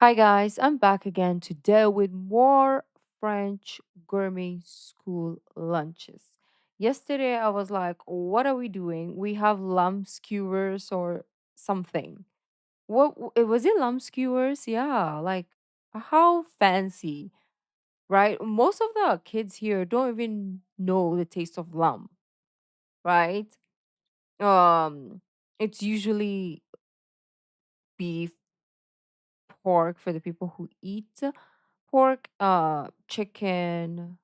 Hi guys, I'm back again today with more French gourmet school lunches. Yesterday I was like, what are we doing? We have lamb skewers or something. Was it lamb skewers? Yeah, like how fancy, right? Most of the kids here don't even know the taste of lamb, right? Um it's usually beef, pork for the people who eat pork, chicken.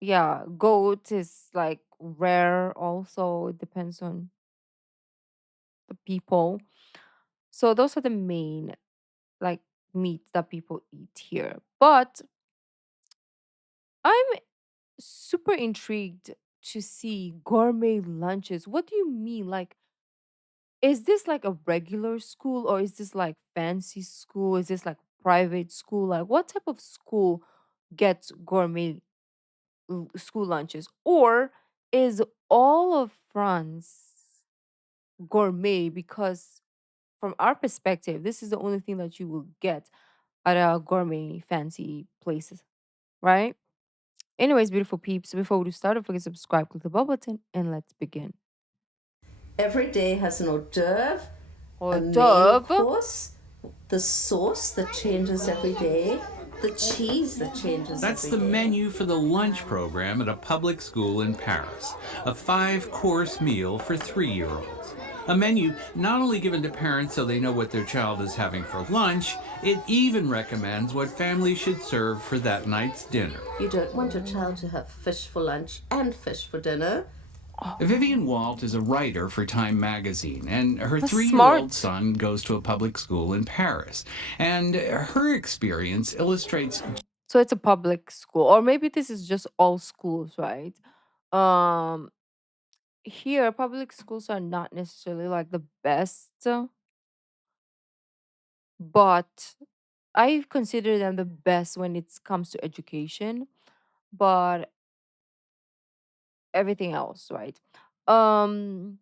Yeah, goat is like rare also. It depends on the people. So those are the main like meats that people eat here. But I'm super intrigued to see gourmet lunches. What do you mean? Like, is this like a regular school or is this like fancy school? Is this like private school? Like, what type of school gets gourmet school lunches? Or is all of France gourmet? Because from our perspective, this is the only thing that you will get at a gourmet fancy places, right? Anyways, beautiful peeps, before we start, don't forget to subscribe, click the bell button, and let's begin. Every day has an hors d'oeuvre, a Hors main d'oeuvre. course, the sauce that changes every day, the cheese that changes That's every the day. menu for the lunch program at a public school in Paris. A 5-course meal for 3-year-olds. A menu not only given to parents so they know what their child is having for lunch, it even recommends what families should serve for that night's dinner. You don't want your child to have fish for lunch and fish for dinner. Vivian Walt is a writer for Time magazine, and her That's 3-year-old smart. son goes to a public school in Paris. And her experience illustrates. So it's a public school, or maybe this is just all schools, right? Um, Here, public schools are not necessarily like the best, but I consider them the best when it comes to education, but everything else, right? Um,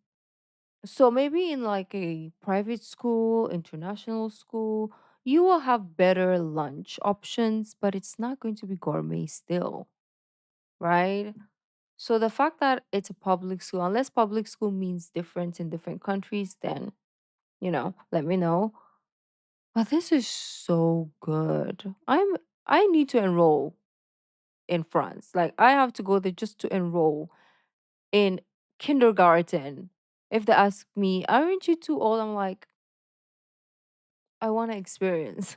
so maybe in like a private school, international school, you will have better lunch options, but it's not going to be gourmet still, right? So the fact that it's a public school, unless public school means different in different countries, then let me know. But this is so good. I need to enroll in France. Like I have to go there just to enroll in kindergarten. If they ask me, aren't you too old? I'm like, I want to experience.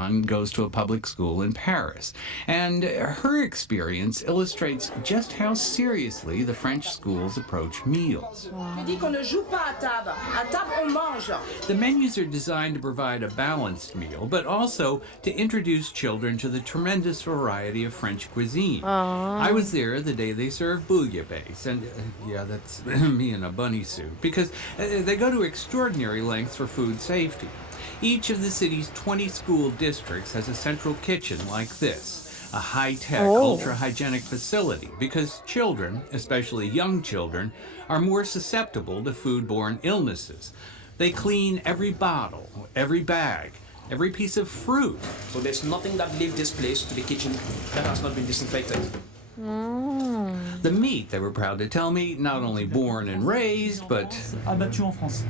Son goes to a public school in Paris, and her experience illustrates just how seriously the French schools approach meals. Wow. The menus are designed to provide a balanced meal, but also to introduce children to the tremendous variety of French cuisine. I Ah. was there the day they served bouillabaisse, and yeah, that's me in a bunny suit, because they go to extraordinary lengths for food safety. Each of the city's 20 school districts has a central kitchen like this, a high-tech, Oh. ultra-hygienic facility, because children, especially young children, are more susceptible to foodborne illnesses. They clean every bottle, every bag, every piece of fruit. So there's nothing that leaves this place to the kitchen that has not been disinfected. Mm. The meat, they were proud to tell me, not only born and raised, but abattu en France.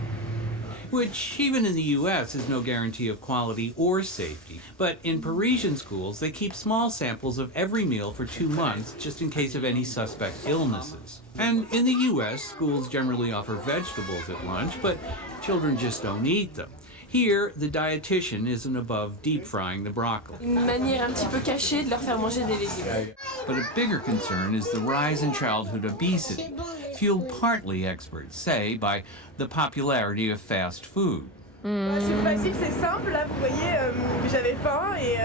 which even in the US is no guarantee of quality or safety. But in Parisian schools, they keep small samples of every meal for 2 months just in case of any suspect illnesses. And in the US, schools generally offer vegetables at lunch, but children just don't eat them. Here, the dietitian isn't above deep frying the broccoli. Une manière un petit peu cachée de leur faire manger des légumes. But a bigger concern is the rise in childhood obesity, fueled partly, experts say, by the popularity of fast food. C'est facile, c'est simple. Là, vous voyez, j'avais faim et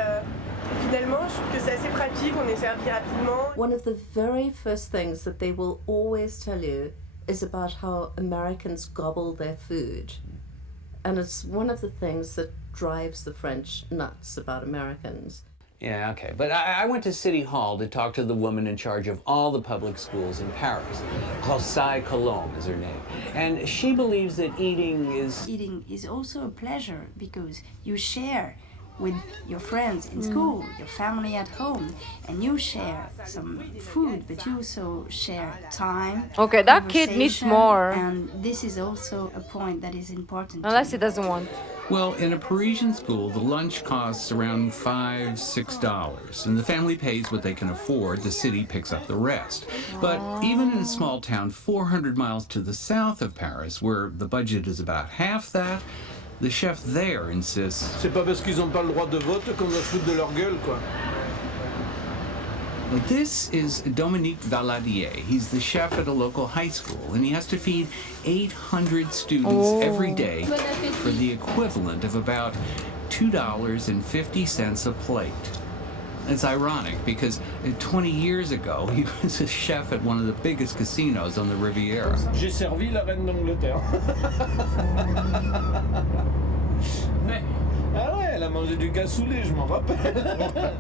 finalement, je trouve que c'est assez pratique. On est servi rapidement. One of the very first things that they will always tell you is about how Americans gobble their food. And it's one of the things that drives the French nuts about Americans. Yeah, okay. But I went to City Hall to talk to the woman in charge of all the public schools in Paris. Rosai Colombe is her name. And she believes that Eating is also a pleasure because you share with your friends in school, your family at home, and you share some food, but you also share time, Okay, that kid needs conversation, more. and this is also a point that is important Unless to he me. doesn't want. Well, in a Parisian school, the lunch costs around $5, $6, and the family pays what they can afford. The city picks up the rest. But even in a small town 400 miles to the south of Paris, where the budget is about half that, the chef there insists. C'est pas parce qu'ils ont pas le droit de vote qu'on doit se foutre de leur gueule, quoi. This is Dominique Valadier. He's the chef at a local high school, and he has to feed 800 students every day for the equivalent of about $2.50 a plate. It's ironic because 20 years ago, he was a chef at one of the biggest casinos on the Riviera. J'ai servi la reine d'Angleterre. Ah ouais, elle a mangé du cassoulet, je m'en rappelle.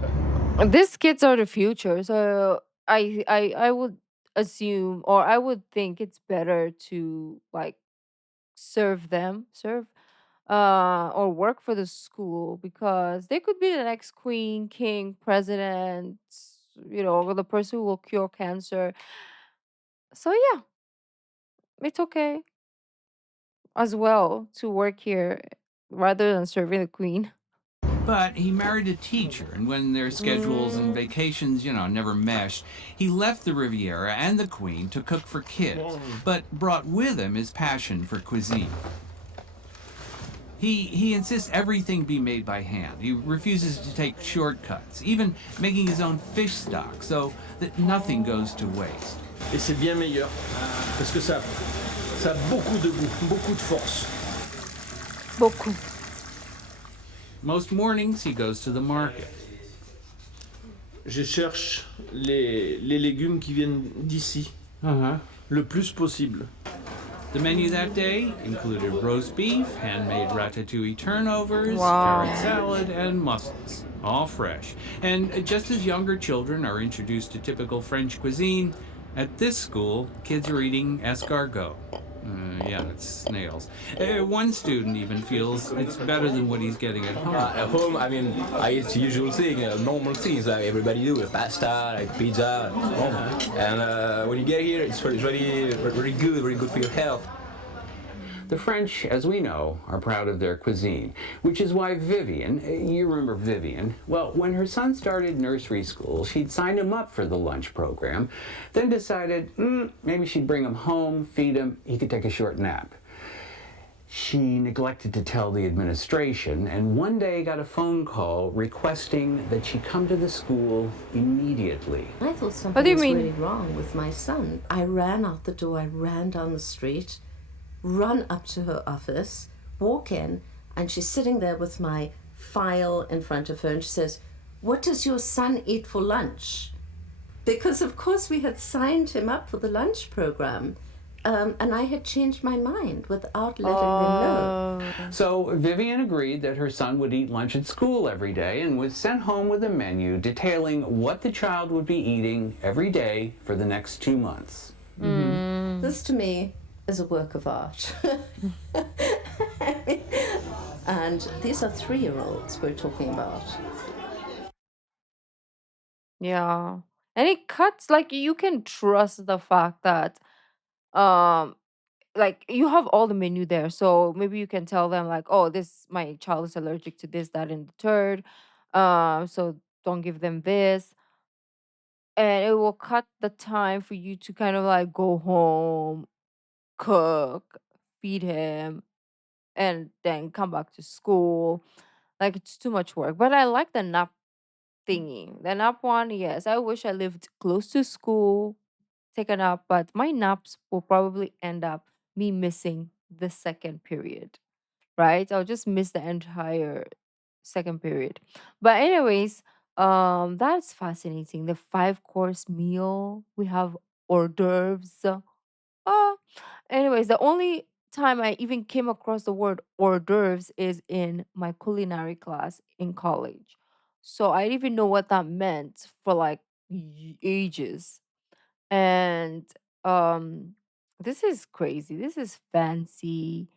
These kids are the future, so I would assume, or I would think it's better to like serve or work for the school because they could be the next queen, king, president, or the person who will cure cancer. So yeah, it's okay as well to work here rather than serving the queen. But he married a teacher, and when their schedules and vacations, never meshed, he left the Riviera and the Queen to cook for kids, but brought with him his passion for cuisine. He insists everything be made by hand. He refuses to take shortcuts, even making his own fish stock so that nothing goes to waste. Et c'est bien meilleur, parce que ça a beaucoup de goût, beaucoup de force. Beaucoup. Most mornings he goes to the market. Je cherche les légumes qui viennent d'ici, le plus possible. The menu that day included roast beef, handmade ratatouille turnovers, Wow. carrot salad, and mussels, all fresh. And just as younger children are introduced to typical French cuisine, at this school, kids are eating escargot. Yeah, it's snails. One student even feels it's better than what he's getting at home. At home, I mean, I eat the usual thing, normal things like everybody do, pasta, like pizza, and when you get here, it's very good, very good for your health. The French, as we know, are proud of their cuisine, which is why Vivian, you remember Vivian, well, when her son started nursery school, she'd signed him up for the lunch program, then decided maybe she'd bring him home, feed him, he could take a short nap. She neglected to tell the administration, and one day got a phone call requesting that she come to the school immediately. I thought What something do you was mean? really wrong with my son. I ran out the door, I ran down the street, run up to her office, walk in, and she's sitting there with my file in front of her, and she says, "What does your son eat for lunch?" Because of course we had signed him up for the lunch program, and I had changed my mind without letting them know. So Vivian agreed that her son would eat lunch at school every day and was sent home with a menu detailing what the child would be eating every day for the next 2 months. This to me is a work of art. And these are 3-year-olds we're talking about. Yeah. And it cuts, like, you can trust the fact that um like you have all the menu there, so maybe you can tell them like, oh, this my child is allergic to this, that, and the third, so don't give them this, and it will cut the time for you to kind of like go home, cook, feed him, and then come back to school. Like, it's too much work, but I like the nap thingy. The nap one, yes, I wish I lived close to school, take a nap, but my naps will probably end up me missing the second period, right? I'll just miss the entire second period. But anyways, that's fascinating. The 5 course meal. We have hors d'oeuvres. Uh, anyways, the only time I even came across the word hors d'oeuvres is in my culinary class in college. So I didn't even know what that meant for like ages. And um this is crazy. This is fancy.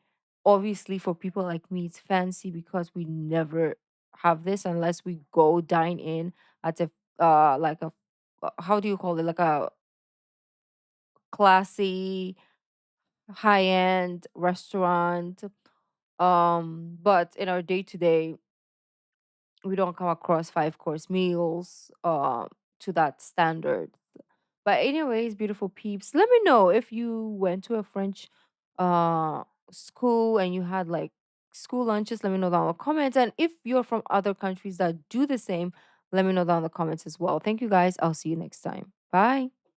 Obviously for people like me it's fancy because we never have this unless we go dine in at a like a how do you call it, like a classy high-end restaurant. But in our day to day we don't come across five course meals to that standard. But anyways, beautiful peeps, let me know if you went to a French uh school and you had like school lunches. Let me know down in the comments. And if you're from other countries that do the same, let me know down in the comments as well. Thank you guys. I'll see you next time. Bye.